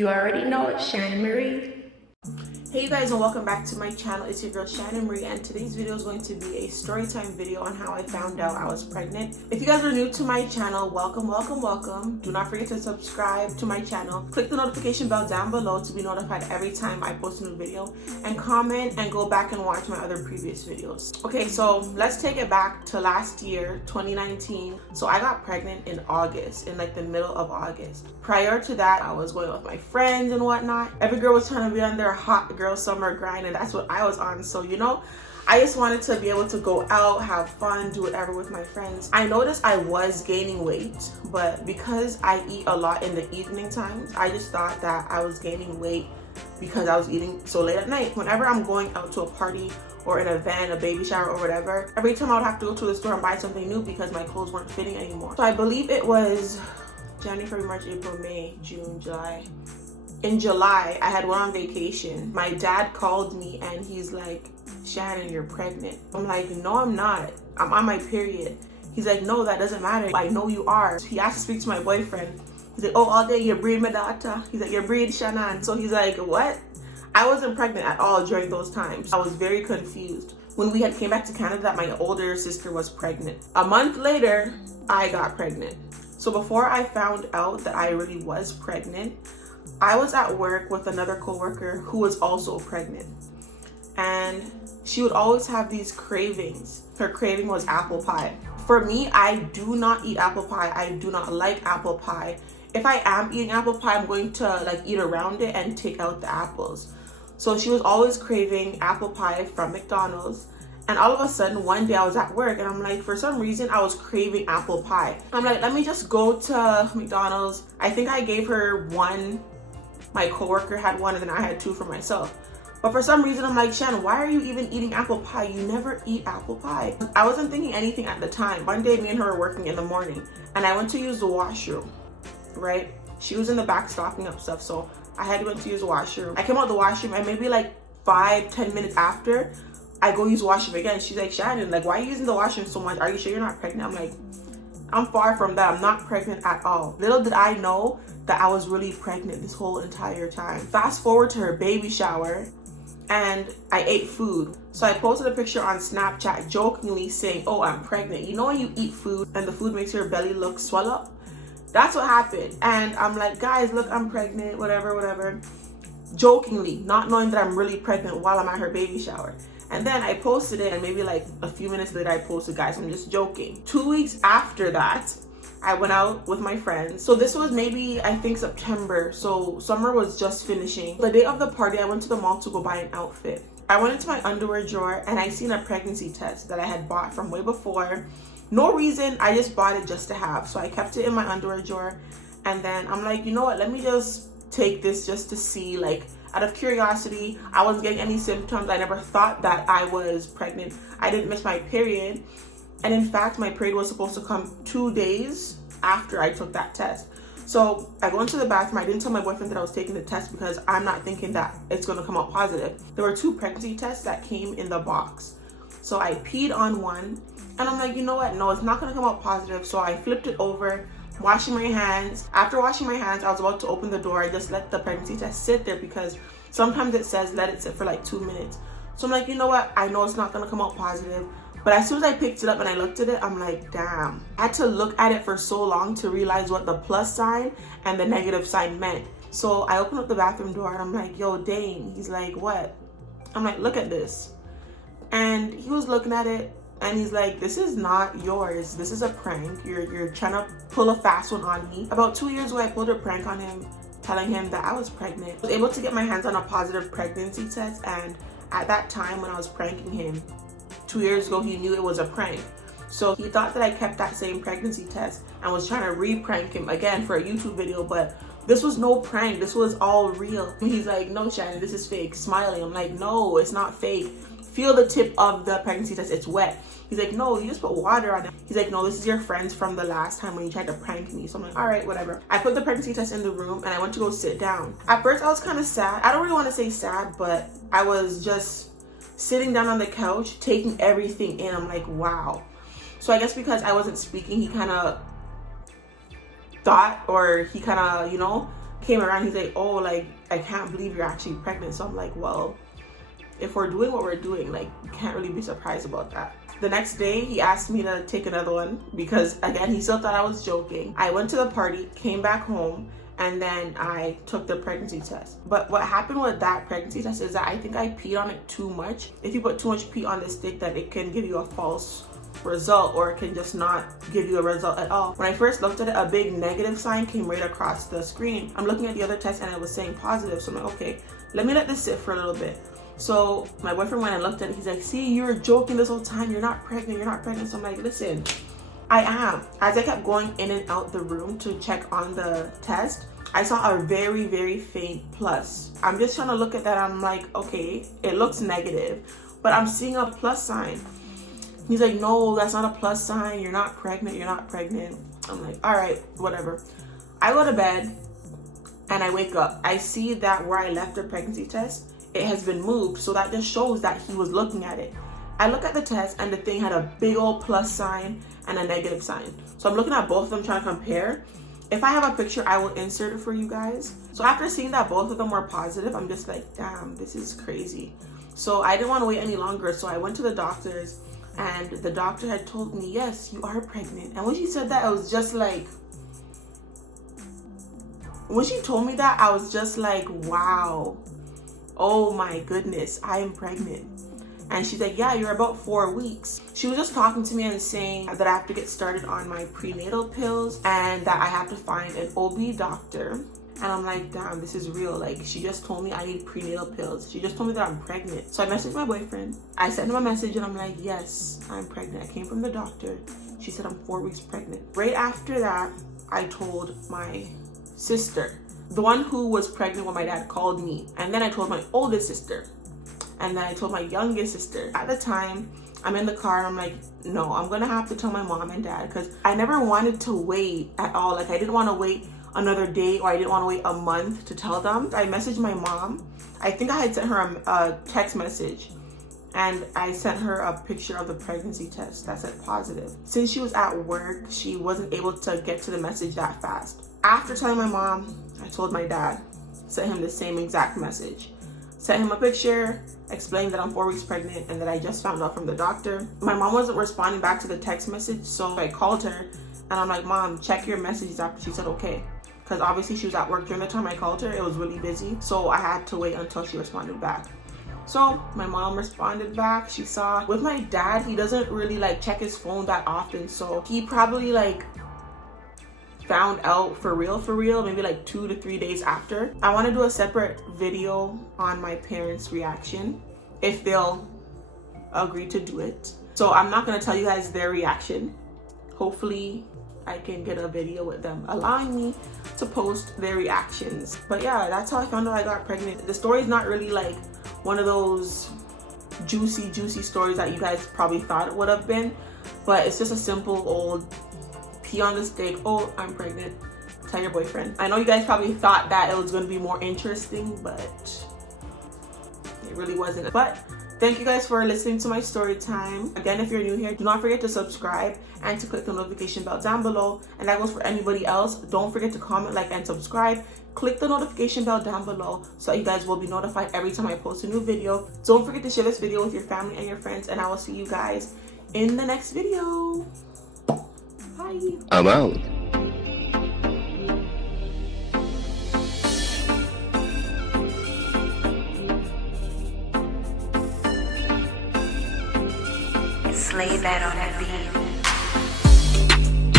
You already know it's Shannon Marie. Hey you guys, and welcome back to my channel. It's your girl Shannon Marie, and today's video is going to be a story time video on how I found out I was pregnant. If you guys are new to my channel, welcome. Do not forget to subscribe to my channel. Click the notification bell down below to be notified every time I post a new video, and comment and go back and watch my other previous videos. Okay, so let's take it back to last year, 2019. So I got pregnant in August, in like the middle of August. Prior to that, I was going with my friends and whatnot. Every girl was trying to be on their hot girl summer grind, and that's what I was on. So you know, I just wanted to be able to go out, have fun, do whatever with my friends. I noticed I was gaining weight, but because I eat a lot in the evening times, I just thought that I was gaining weight because I was eating so late at night. Whenever I'm going out to a party or an event, a baby shower or whatever, every time I would have to go to the store and buy something new because my clothes weren't fitting anymore. So I believe it was January, February, March, April, May, June, July. In July, I had went on vacation. My dad called me and he's like, Shannon, you're pregnant. I'm like, no, I'm not. I'm on my period. He's like, no, that doesn't matter. I know you are. He asked to speak to my boyfriend. He's like, oh, all day you're breathing my daughter. He's like, you're breathing Shannon. So he's like, what? I wasn't pregnant at all during those times. I was very confused. When we had came back to Canada, my older sister was pregnant. A month later, I got pregnant. So before I found out that I really was pregnant, I was at work with another coworker who was also pregnant, and she would always have these cravings. Her craving was apple pie. For me, I do not eat apple pie. I do not like apple pie. If I am eating apple pie, I'm going to like eat around it and take out the apples. So she was always craving apple pie from McDonald's. And all of a sudden, one day I was at work and I'm like, for some reason, I was craving apple pie. I'm like, let me just go to McDonald's. I think I gave her one. My coworker had one and then I had two for myself. But for some reason, I'm like, Shannon, why are you even eating apple pie? You never eat apple pie. I wasn't thinking anything at the time. One day, me and her were working in the morning and I went to use the washroom, right? She was in the back stocking up stuff. So I had to use the washroom. I came out the washroom and maybe like 5-10 minutes after, I go use the washroom again. She's like, Shannon, like, why are you using the washroom so much? Are you sure you're not pregnant? I'm like, I'm far from that. I'm not pregnant at all. Little did I know that I was really pregnant this whole entire time. Fast forward to her baby shower and I ate food. So I posted a picture on Snapchat jokingly saying, oh, I'm pregnant. You know when you eat food and the food makes your belly look swell up? That's what happened. And I'm like, guys, look, I'm pregnant, whatever. Jokingly, not knowing that I'm really pregnant while I'm at her baby shower. And then I posted it, and maybe like a few minutes later I posted, guys, I'm just joking. 2 weeks after that, I went out with my friends. So this was maybe, I think, September. So summer was just finishing. The day of the party, I went to the mall to go buy an outfit. I went into my underwear drawer and I seen a pregnancy test that I had bought from way before. No reason, I just bought it just to have. So I kept it in my underwear drawer. And then I'm like, you know what, let me just take this just to see, like, out of curiosity. I wasn't getting any symptoms. I never thought that I was pregnant. I didn't miss my period. And in fact, my period was supposed to come 2 days after I took that test. So I go into the bathroom. I didn't tell my boyfriend that I was taking the test because I'm not thinking that it's going to come out positive. There were 2 pregnancy tests that came in the box. So I peed on one and I'm like, you know what? No, it's not going to come out positive. So I flipped it over, washing my hands. After washing my hands, I was about to open the door. I just let the pregnancy test sit there because sometimes it says let it sit for like 2 minutes. So I'm like, you know what? I know it's not going to come out positive. But as soon as I picked it up and I looked at it, I'm like, damn. I had to look at it for so long to realize what the plus sign and the negative sign meant. So I opened up the bathroom door and I'm like, yo, dang. He's like, what? I'm like, look at this. And he was looking at it and he's like, this is not yours. This is a prank. You're trying to pull a fast one on me. About 2 years ago, I pulled a prank on him, telling him that I was pregnant. I was able to get my hands on a positive pregnancy test. And at that time when I was pranking him, 2 years ago, he knew it was a prank. So he thought that I kept that same pregnancy test and was trying to re-prank him again for a YouTube video, but this was no prank. This was all real. He's like, no, Shannon, this is fake. Smiling. I'm like, no, it's not fake. Feel the tip of the pregnancy test. It's wet. He's like, no, you just put water on it. He's like, no, this is your friends from the last time when you tried to prank me. So I'm like, all right, whatever. I put the pregnancy test in the room and I went to go sit down. At first, I was kind of sad. I don't really want to say sad, but I was just sitting down on the couch, taking everything in. I'm like, wow. So I guess because I wasn't speaking, he kind of thought, or he kind of, came around, he's like, oh, like, I can't believe you're actually pregnant. So I'm like, well, if we're doing what we're doing, like, you can't really be surprised about that. The next day, he asked me to take another one because, again, he still thought I was joking. I went to the party, came back home, and then I took the pregnancy test. But what happened with that pregnancy test is that I think I peed on it too much. If you put too much pee on the stick, that it can give you a false result, or it can just not give you a result at all. When I first looked at it, a big negative sign came right across the screen. I'm looking at the other test and it was saying positive. So I'm like, okay, let me let this sit for a little bit. So my boyfriend went and looked at it. He's like, see, you were joking this whole time. You're not pregnant. You're not pregnant. So I'm like, listen, I am. As I kept going in and out the room to check on the test, I saw a very, very faint plus. I'm just trying to look at that. I'm like, okay, it looks negative, but I'm seeing a plus sign. He's like, no, that's not a plus sign. You're not pregnant. You're not pregnant. I'm like, all right, whatever. I go to bed and I wake up. I see that where I left the pregnancy test, it has been moved. So that just shows that he was looking at it. I look at the test and the thing had a big old plus sign and a negative sign. So I'm looking at both of them trying to compare. If I have a picture, I will insert it for you guys. So after seeing that both of them were positive, I'm just like, damn, this is crazy. So I didn't want to wait any longer. So I went to the doctors and the doctor had told me, yes, you are pregnant. And when she said that, I was just like, when she told me that, I was just like, wow. Oh my goodness, I am pregnant. And she's like, yeah, you're about 4 weeks. She was just talking to me and saying that I have to get started on my prenatal pills and that I have to find an OB doctor. And I'm like, damn, this is real. Like, she just told me I need prenatal pills. She just told me that I'm pregnant. So I messaged my boyfriend. I sent him a message and I'm like, yes, I'm pregnant. I came from the doctor. She said I'm 4 weeks pregnant. Right after that, I told my sister. The one who was pregnant when my dad called me. And then I told my oldest sister. And then I told my youngest sister. At the time, I'm in the car and I'm like, no, I'm gonna have to tell my mom and dad because I never wanted to wait at all. Like, I didn't want to wait another day or I didn't want to wait a month to tell them. I messaged my mom. I think I had sent her a text message and I sent her a picture of the pregnancy test that said positive. Since she was at work, she wasn't able to get to the message that fast. After telling my mom, I told my dad, sent him the same exact message. Sent him a picture, explained that I'm 4 weeks pregnant and that I just found out from the doctor. My mom wasn't responding back to the text message, so I called her and I'm like, Mom, check your messages after. She said, okay. Because obviously she was at work during the time I called her. It was really busy, so I had to wait until she responded back. So my mom responded back. She saw, with my dad, he doesn't really like check his phone that often, so he probably like found out for real, maybe like 2 to 3 days after. I want to do a separate video on my parents' reaction if they'll agree to do it. So I'm not going to tell you guys their reaction. Hopefully I can get a video with them allowing me to post their reactions. But yeah, that's how I found out I got pregnant. The story is not really like one of those juicy stories that you guys probably thought it would have been, but it's just a simple old pee on the stick, oh, I'm pregnant, tell your boyfriend. I know you guys probably thought that it was going to be more interesting, but it really wasn't. But thank you guys for listening to my story time. Again, if you're new here, do not forget to subscribe and to click the notification bell down below. And that goes for anybody else. Don't forget to comment, like, and subscribe. Click the notification bell down below so you guys will be notified every time I post a new video. Don't forget to share this video with your family and your friends, and I will see you guys in the next video. Bye. I'm out. Slay that on that beat.